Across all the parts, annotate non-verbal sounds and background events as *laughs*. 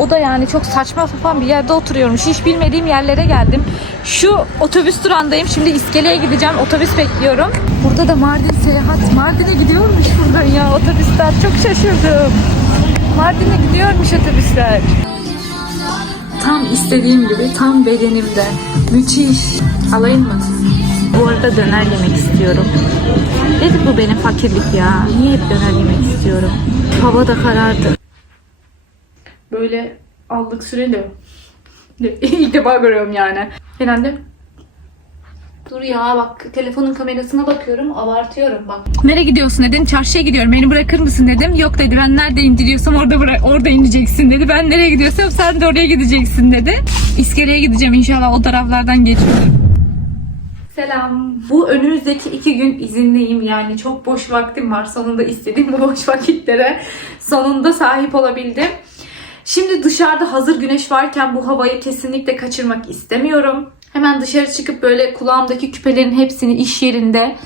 O da yani çok saçma sapan bir yerde oturuyormuş. Hiç bilmediğim yerlere geldim. Şu otobüs durağındayım. Şimdi iskeleye gideceğim. Otobüs bekliyorum. Burada da Mardin seyahat. Mardin'e gidiyormuş buradan ya otobüsler. Çok şaşırdım. Mardin'e gidiyormuş otobüsler. Tam istediğim gibi, tam bedenimde. Müthiş. Alayım mı? Bu arada döner yemek istiyorum. Dedik bu benim fakirlik ya. Niye hep döner yemek istiyorum? Hava da karardı. Böyle aldık süreli. *laughs* İlk defa görüyorum yani. Herhalde. Dur ya bak telefonun kamerasına bakıyorum abartıyorum bak. Nereye gidiyorsun dedin çarşıya gidiyorum beni bırakır mısın dedim. Yok dedi ben nerede indiriyorsam orada bırak orada ineceksin dedi. Ben nereye gidiyorsam sen de oraya gideceksin dedi. İskeleye gideceğim inşallah o taraflardan geçiyorum. Selam. Bu önümüzdeki iki gün izinliyim yani çok boş vaktim var. Sonunda istediğim bu boş vakitlere sonunda sahip olabildim. Şimdi dışarıda hazır güneş varken bu havayı kesinlikle kaçırmak istemiyorum. Hemen dışarı çıkıp böyle kulağımdaki küpelerin hepsini iş yerinde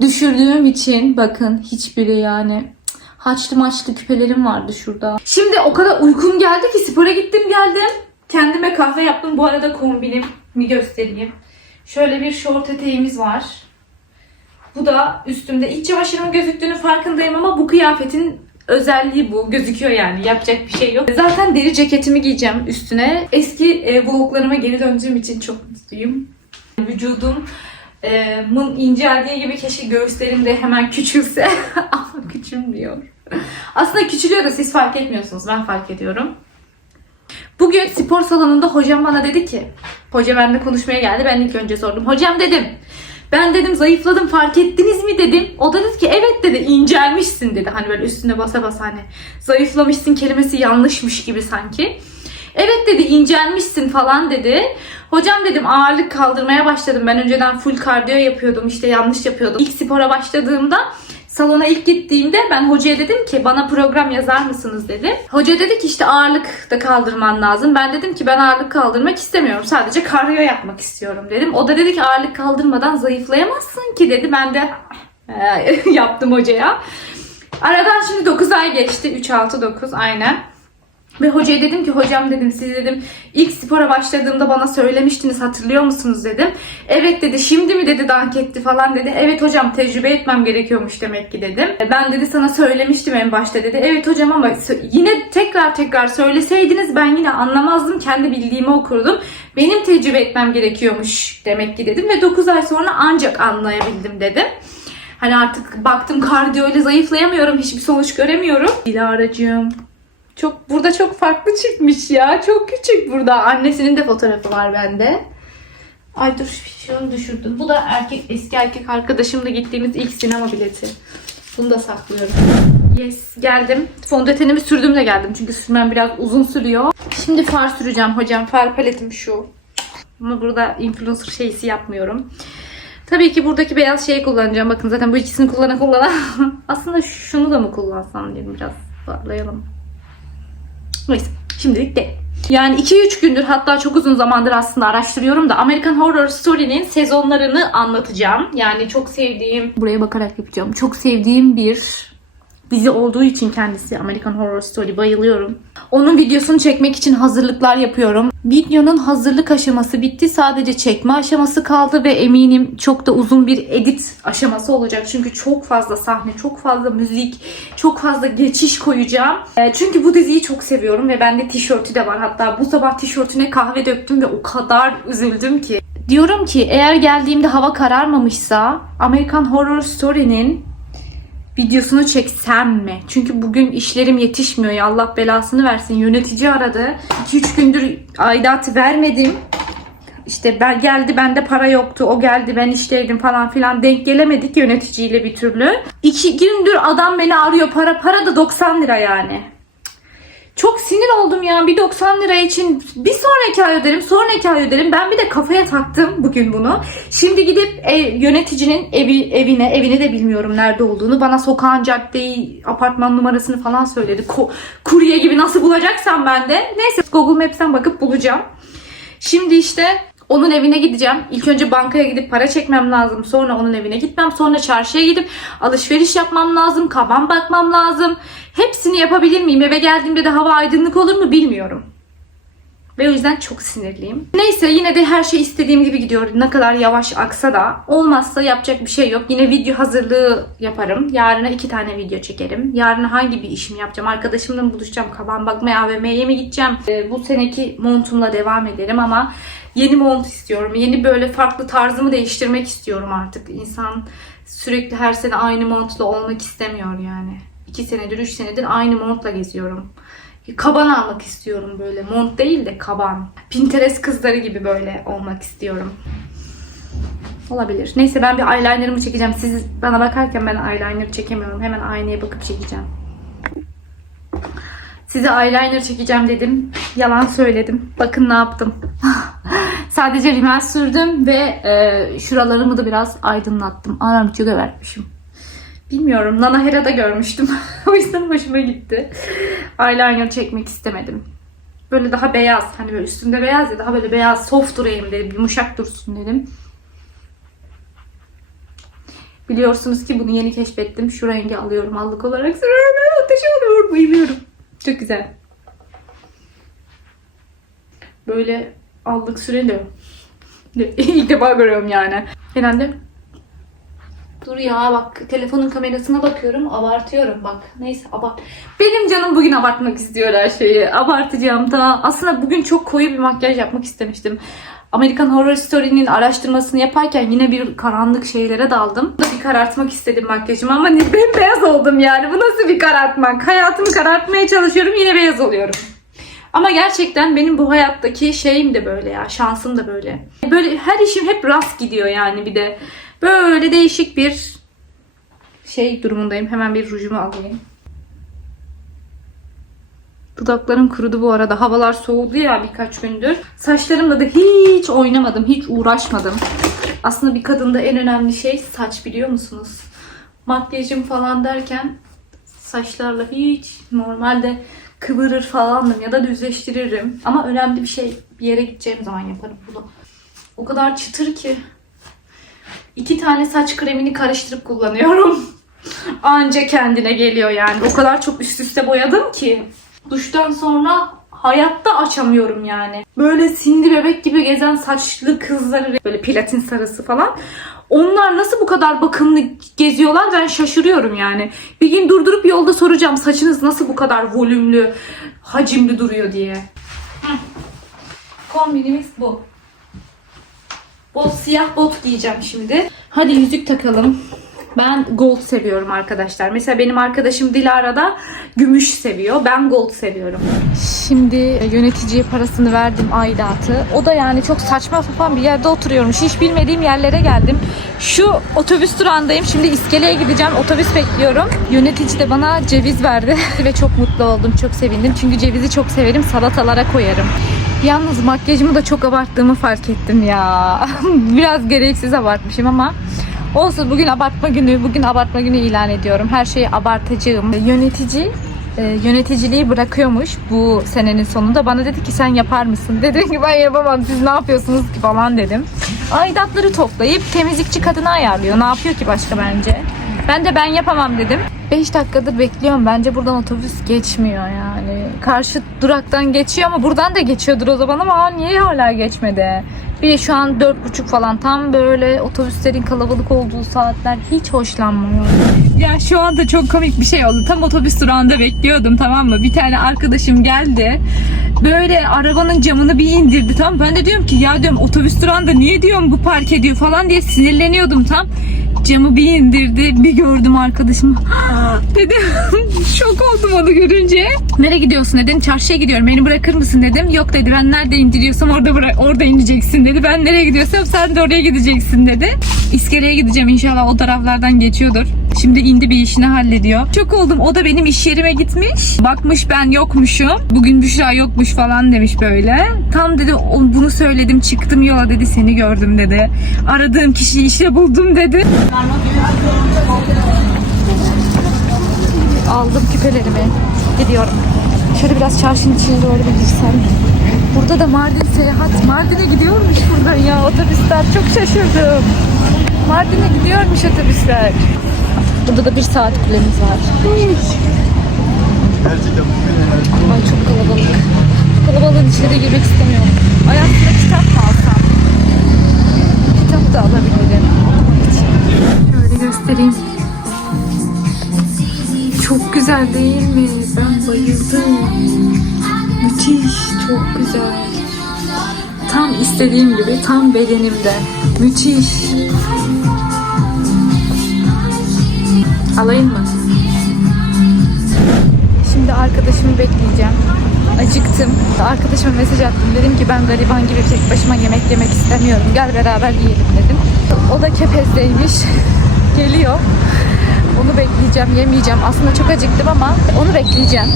düşürdüğüm için bakın hiçbiri yani haçlı maçlı küpelerim vardı şurada. Şimdi o kadar uykum geldi ki spora gittim geldim. Kendime kahve yaptım. Bu arada kombinimi göstereyim. Şöyle bir şort eteğimiz var. Bu da üstümde iç çamaşırımın gözüktüğünün farkındayım ama bu kıyafetin özelliği bu. Gözüküyor yani. Yapacak bir şey yok. Zaten deri ceketimi giyeceğim üstüne. Eski e, vloglarıma geri döndüğüm için çok mutluyum. Vücudum e, mın inceldiği gibi keşke göğüslerim de hemen küçülse *laughs* ama küçülmüyor. Aslında küçülüyor da siz fark etmiyorsunuz. Ben fark ediyorum. Bugün spor salonunda hocam bana dedi ki, hoca benimle konuşmaya geldi. Ben ilk önce sordum. Hocam dedim, ben dedim zayıfladım fark ettiniz mi dedim. O da dedi ki evet dedi incelmişsin dedi. Hani böyle üstüne basa basa hani zayıflamışsın kelimesi yanlışmış gibi sanki. Evet dedi incelmişsin falan dedi. Hocam dedim ağırlık kaldırmaya başladım. Ben önceden full kardiyo yapıyordum işte yanlış yapıyordum. İlk spora başladığımda salona ilk gittiğimde ben hocaya dedim ki bana program yazar mısınız dedim. Hoca dedi ki işte ağırlık da kaldırman lazım. Ben dedim ki ben ağırlık kaldırmak istemiyorum. Sadece kardiyo yapmak istiyorum dedim. O da dedi ki ağırlık kaldırmadan zayıflayamazsın ki dedi. Ben de *laughs* yaptım hocaya. Aradan şimdi 9 ay geçti. 3, 6, 9 aynen. Ve hocaya dedim ki hocam dedim siz dedim ilk spora başladığımda bana söylemiştiniz hatırlıyor musunuz dedim. Evet dedi şimdi mi dedi dank etti falan dedi. Evet hocam tecrübe etmem gerekiyormuş demek ki dedim. E, Ben dedi sana söylemiştim en başta dedi. Evet hocam ama yine tekrar tekrar söyleseydiniz ben yine anlamazdım kendi bildiğimi okurdum. Benim tecrübe etmem gerekiyormuş demek ki dedim. Ve 9 ay sonra ancak anlayabildim dedim. Hani artık baktım kardiyo ile zayıflayamıyorum. Hiçbir sonuç göremiyorum. Dilara'cığım. Çok burada çok farklı çıkmış ya. Çok küçük burada. Annesinin de fotoğrafı var bende. Ay dur şunu düşürdüm. Bu da erkek eski erkek arkadaşımla gittiğimiz ilk sinema bileti. Bunu da saklıyorum. Yes geldim. Fondötenimi sürdüm de geldim. Çünkü sürmem biraz uzun sürüyor. Şimdi far süreceğim hocam. Far paletim şu. Ama burada influencer şeysi yapmıyorum. Tabii ki buradaki beyaz şeyi kullanacağım. Bakın zaten bu ikisini kullana kullana. *laughs* Aslında şunu da mı kullansam diyorum biraz. Parlayalım. Neyse şimdilik değil. Yani 2-3 gündür hatta çok uzun zamandır aslında araştırıyorum da American Horror Story'nin sezonlarını anlatacağım. Yani çok sevdiğim, buraya bakarak yapacağım. Çok sevdiğim bir dizi olduğu için kendisi American Horror Story bayılıyorum. Onun videosunu çekmek için hazırlıklar yapıyorum. Videonun hazırlık aşaması bitti. Sadece çekme aşaması kaldı ve eminim çok da uzun bir edit aşaması olacak. Çünkü çok fazla sahne, çok fazla müzik, çok fazla geçiş koyacağım. Ee, Çünkü bu diziyi çok seviyorum ve bende tişörtü de var. Hatta bu sabah tişörtüne kahve döktüm ve o kadar üzüldüm ki. Diyorum ki eğer geldiğimde hava kararmamışsa American Horror Story'nin videosunu çeksem mi? Çünkü bugün işlerim yetişmiyor ya Allah belasını versin. Yönetici aradı. 2-3 gündür aidatı vermedim. İşte ben geldi bende para yoktu. O geldi ben işteydim falan filan. Denk gelemedik yöneticiyle bir türlü. İki gündür adam beni arıyor. Para para da 90 lira yani. Çok sinir oldum ya. Bir 90 lira için bir sonraki ay öderim, sonraki ay öderim. Ben bir de kafaya taktım bugün bunu. Şimdi gidip ev, yöneticinin evi evine, evini de bilmiyorum nerede olduğunu. Bana sokağın caddeyi, apartman numarasını falan söyledi. Ko- kurye gibi nasıl bulacaksam ben de. Neyse Google Maps'ten bakıp bulacağım. Şimdi işte Onun evine gideceğim. İlk önce bankaya gidip para çekmem lazım. Sonra onun evine gitmem. Sonra çarşıya gidip alışveriş yapmam lazım. Kaban bakmam lazım. Hepsini yapabilir miyim? Eve geldiğimde de hava aydınlık olur mu bilmiyorum. Ve o yüzden çok sinirliyim. Neyse yine de her şey istediğim gibi gidiyor. Ne kadar yavaş aksa da. Olmazsa yapacak bir şey yok. Yine video hazırlığı yaparım. Yarına iki tane video çekerim. Yarın hangi bir işimi yapacağım? Arkadaşımla mı buluşacağım? Kaban bakmaya AVM'ye mi gideceğim? Ee, bu seneki montumla devam ederim ama yeni mont istiyorum. Yeni böyle farklı tarzımı değiştirmek istiyorum artık. İnsan sürekli her sene aynı montla olmak istemiyor yani. İki senedir, üç senedir aynı montla geziyorum. Kaban almak istiyorum böyle. Mont değil de kaban. Pinterest kızları gibi böyle olmak istiyorum. Olabilir. Neyse ben bir eyelinerımı çekeceğim. Siz bana bakarken ben eyeliner çekemiyorum. Hemen aynaya bakıp çekeceğim. Size eyeliner çekeceğim dedim. Yalan söyledim. Bakın ne yaptım. *laughs* Sadece rimel sürdüm ve e, şuralarımı da biraz aydınlattım. Anam çok vermişim. Bilmiyorum. Nana Hera'da görmüştüm. *laughs* o yüzden hoşuma gitti. Eyeliner çekmek istemedim. Böyle daha beyaz. Hani böyle üstümde beyaz ya daha böyle beyaz soft durayım dedim. Yumuşak dursun dedim. Biliyorsunuz ki bunu yeni keşfettim. Şu rengi alıyorum allık olarak. Sürüyorum. Ateşi oluyor. Bayılıyorum. Çok güzel. Böyle allık süreli. *laughs* İlk defa görüyorum yani. Genelde Dur ya bak telefonun kamerasına bakıyorum abartıyorum bak neyse abart. Benim canım bugün abartmak istiyor her şeyi abartacağım da aslında bugün çok koyu bir makyaj yapmak istemiştim. American Horror Story'nin araştırmasını yaparken yine bir karanlık şeylere daldım. Bir karartmak istedim makyajımı ama bembeyaz oldum yani bu nasıl bir karartmak hayatımı karartmaya çalışıyorum yine beyaz oluyorum. Ama gerçekten benim bu hayattaki şeyim de böyle ya şansım da böyle. Böyle her işim hep rast gidiyor yani bir de. Böyle değişik bir şey durumundayım. Hemen bir rujumu alayım. Dudaklarım kurudu bu arada. Havalar soğudu ya birkaç gündür. Saçlarımla da hiç oynamadım. Hiç uğraşmadım. Aslında bir kadında en önemli şey saç biliyor musunuz? Makyajım falan derken saçlarla hiç normalde kıvırır falandım ya da düzleştiririm. Ama önemli bir şey bir yere gideceğim zaman yaparım bunu. O kadar çıtır ki. İki tane saç kremini karıştırıp kullanıyorum. *laughs* Anca kendine geliyor yani. O kadar çok üst üste boyadım ki. Duştan sonra hayatta açamıyorum yani. Böyle sindi bebek gibi gezen saçlı kızları böyle platin sarısı falan. Onlar nasıl bu kadar bakımlı geziyorlar ben şaşırıyorum yani. Bir gün durdurup yolda soracağım saçınız nasıl bu kadar volümlü, hacimli duruyor diye. Kombinimiz bu. Bot siyah bot giyeceğim şimdi. Hadi yüzük takalım. Ben gold seviyorum arkadaşlar. Mesela benim arkadaşım Dilara da gümüş seviyor. Ben gold seviyorum. Şimdi yöneticiye parasını verdim aidatı. O da yani çok saçma sapan bir yerde oturuyormuş. Hiç bilmediğim yerlere geldim. Şu otobüs durağındayım. Şimdi iskeleye gideceğim. Otobüs bekliyorum. Yönetici de bana ceviz verdi *laughs* ve çok mutlu oldum. Çok sevindim. Çünkü cevizi çok severim. Salatalara koyarım. Yalnız makyajımı da çok abarttığımı fark ettim ya. *laughs* Biraz gereksiz abartmışım ama olsun bugün abartma günü. Bugün abartma günü ilan ediyorum. Her şeyi abartacağım. Yönetici e, yöneticiliği bırakıyormuş bu senenin sonunda. Bana dedi ki sen yapar mısın? *laughs* Dedim ki ben yapamam siz ne yapıyorsunuz ki falan dedim. Aidatları toplayıp temizlikçi kadını ayarlıyor. Ne yapıyor ki başka bence? Ben de ben yapamam dedim. 5 dakikadır bekliyorum. Bence buradan otobüs geçmiyor yani. Karşı duraktan geçiyor ama buradan da geçiyordur o zaman ama niye hala geçmedi? Bir şu an dört buçuk falan tam böyle otobüslerin kalabalık olduğu saatler hiç hoşlanmıyorum. Ya şu anda çok komik bir şey oldu. Tam otobüs durağında bekliyordum tamam mı? Bir tane arkadaşım geldi. Böyle arabanın camını bir indirdi tamam Ben de diyorum ki ya diyorum otobüs durağında niye diyorum bu park ediyor falan diye sinirleniyordum tam. Camı bir indirdi. Bir gördüm arkadaşımı. dedim *laughs* şok oldum onu görünce. Nereye gidiyorsun dedim. Çarşıya gidiyorum. Beni bırakır mısın dedim. Yok dedi. Ben nerede indiriyorsam orada bırak orada ineceksin dedi. Ben nereye gidiyorsam sen de oraya gideceksin dedi. İskeleye gideceğim inşallah o taraflardan geçiyordur. Şimdi indi bir işini hallediyor. Çok oldum. O da benim iş yerime gitmiş. Bakmış ben yokmuşum. Bugün Büşra yokmuş falan demiş böyle. Tam dedi "o- bunu söyledim çıktım yola dedi seni gördüm dedi. Aradığım kişiyi işte buldum dedi. Aldım küpelerimi. Gidiyorum. Şöyle biraz çarşının içine doğru bir girsem. Burada da Mardin seyahat. Mardin'e gidiyormuş buradan ya otobüsler. Çok şaşırdım. Mardin'e gidiyormuş otobüsler. Burada da bir saat kulemiz var. Gerçekten Ay çok kalabalık. Kalabalığın içine de girmek istemiyorum. Ay aslında kitap mı alsam? Kitap da alabilirim. Şöyle göstereyim. Çok güzel değil mi? Ben bayıldım. Müthiş, çok güzel. Tam istediğim gibi, tam bedenimde. Müthiş. Alayım mı? Şimdi arkadaşımı bekleyeceğim. Acıktım. Arkadaşıma mesaj attım. Dedim ki ben gariban gibi tek başıma yemek yemek istemiyorum. Gel beraber yiyelim dedim. O da kepezdeymiş. *laughs* Geliyor. Onu bekleyeceğim, yemeyeceğim. Aslında çok acıktım ama onu bekleyeceğim.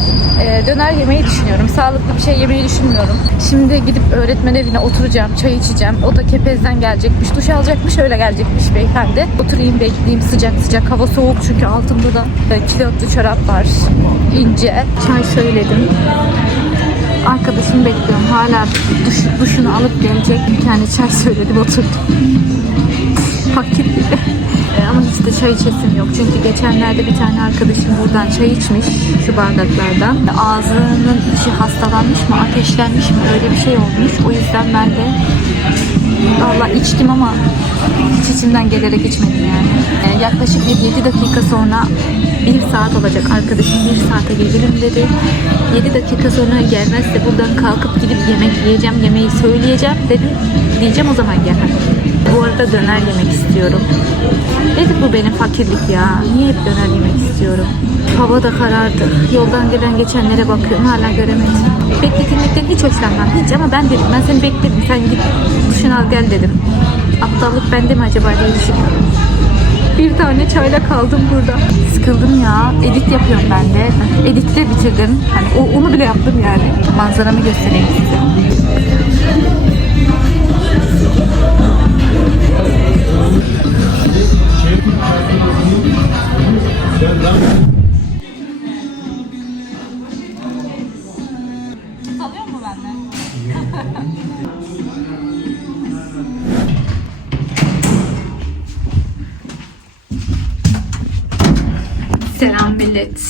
Ee, döner yemeyi düşünüyorum. Sağlıklı bir şey yemeyi düşünmüyorum. Şimdi gidip öğretmen evine oturacağım, çay içeceğim. O da Kepez'den gelecekmiş, duş alacakmış, öyle gelecekmiş beyefendi. Oturayım, bekleyeyim, sıcak sıcak. Hava soğuk çünkü altımda da e, kilotlu çorap var. ince. Çay söyledim. Arkadaşımı bekliyorum. Hala duş, duşunu alıp gelecek. Bir tane çay söyledim, oturdum. Fakir bile. E, Ama hiç de çay içesim yok. Çünkü geçenlerde bir tane arkadaşım buradan çay içmiş şu bardaklardan. Ağzının içi hastalanmış mı, ateşlenmiş mi öyle bir şey olmuş. O yüzden ben de Valla içtim ama hiç içimden gelerek içmedim yani. E, yaklaşık bir 7 dakika sonra bir saat olacak. Arkadaşım bir saate gelirim dedi. 7 dakika sonra gelmezse buradan kalkıp gidip yemek yiyeceğim, yemeği söyleyeceğim dedim. Diyeceğim o zaman gel. Bu arada döner yemek istiyorum. Nedir bu benim fakirlik ya? Niye hep döner yemek istiyorum? Hava da karardı. Yoldan gelen geçenlere bakıyorum hala göremedim. Bekletilmekten hiç hoşlanmam hiç ama ben dedim ben seni bekledim sen git duşunu al gel dedim. Aptallık bende mi acaba diye düşünüyorum. Bir tane çayla kaldım burada. Sıkıldım ya. Edit yapıyorum ben de. Editte bitirdim. Hani o, onu bile yaptım yani. Manzaramı göstereyim size. Alıyor mu benden? Selam millet.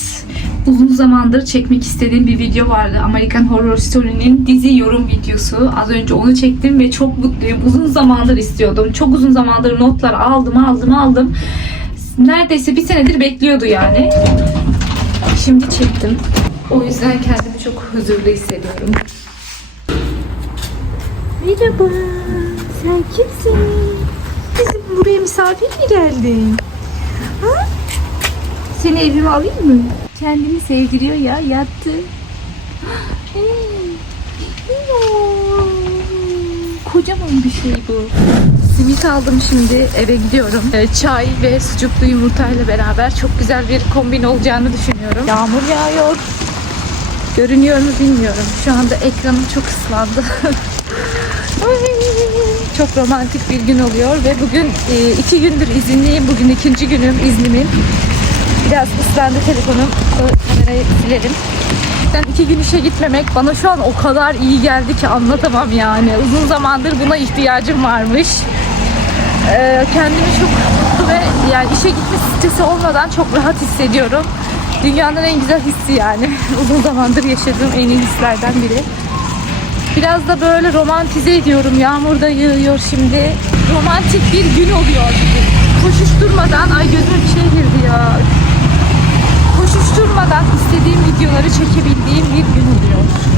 Uzun zamandır çekmek istediğim bir video vardı. American Horror Story'nin dizi yorum videosu. Az önce onu çektim ve çok mutluyum. Uzun zamandır istiyordum. Çok uzun zamandır notlar aldım, aldım, aldım. Neredeyse bir senedir bekliyordu yani. Şimdi çektim. O yüzden kendimi çok huzurlu hissediyorum. Merhaba. Sen kimsin? Bizim buraya misafir mi geldin? Ha? Seni evime alayım mı? Kendini sevdiriyor ya. Yattı. Kocaman bir şey bu. Simit aldım şimdi eve gidiyorum. Ee, Çay ve sucuklu yumurtayla beraber çok güzel bir kombin olacağını düşünüyorum. Yağmur yağıyor. Görünüyor mu bilmiyorum. Şu anda ekranım çok ıslandı. *laughs* Çok romantik bir gün oluyor ve bugün e, iki gündür izinliyim. Bugün ikinci günüm iznimin. Biraz ıslandı telefonum. Kamerayı silerim. Ben iki gün işe gitmemek bana şu an o kadar iyi geldi ki anlatamam yani. Uzun zamandır buna ihtiyacım varmış. Ee, kendimi çok mutlu ve yani işe gitme stresi olmadan çok rahat hissediyorum. Dünyanın en güzel hissi yani. *laughs* Uzun zamandır yaşadığım en iyi hislerden biri. Biraz da böyle romantize ediyorum. Yağmur da yağıyor şimdi. Romantik bir gün oluyor. Koşuşturmadan, ay gözüme bir şey girdi ya. Koşuşturmadan istediğim videoları çekebildiğim bir gün oluyor.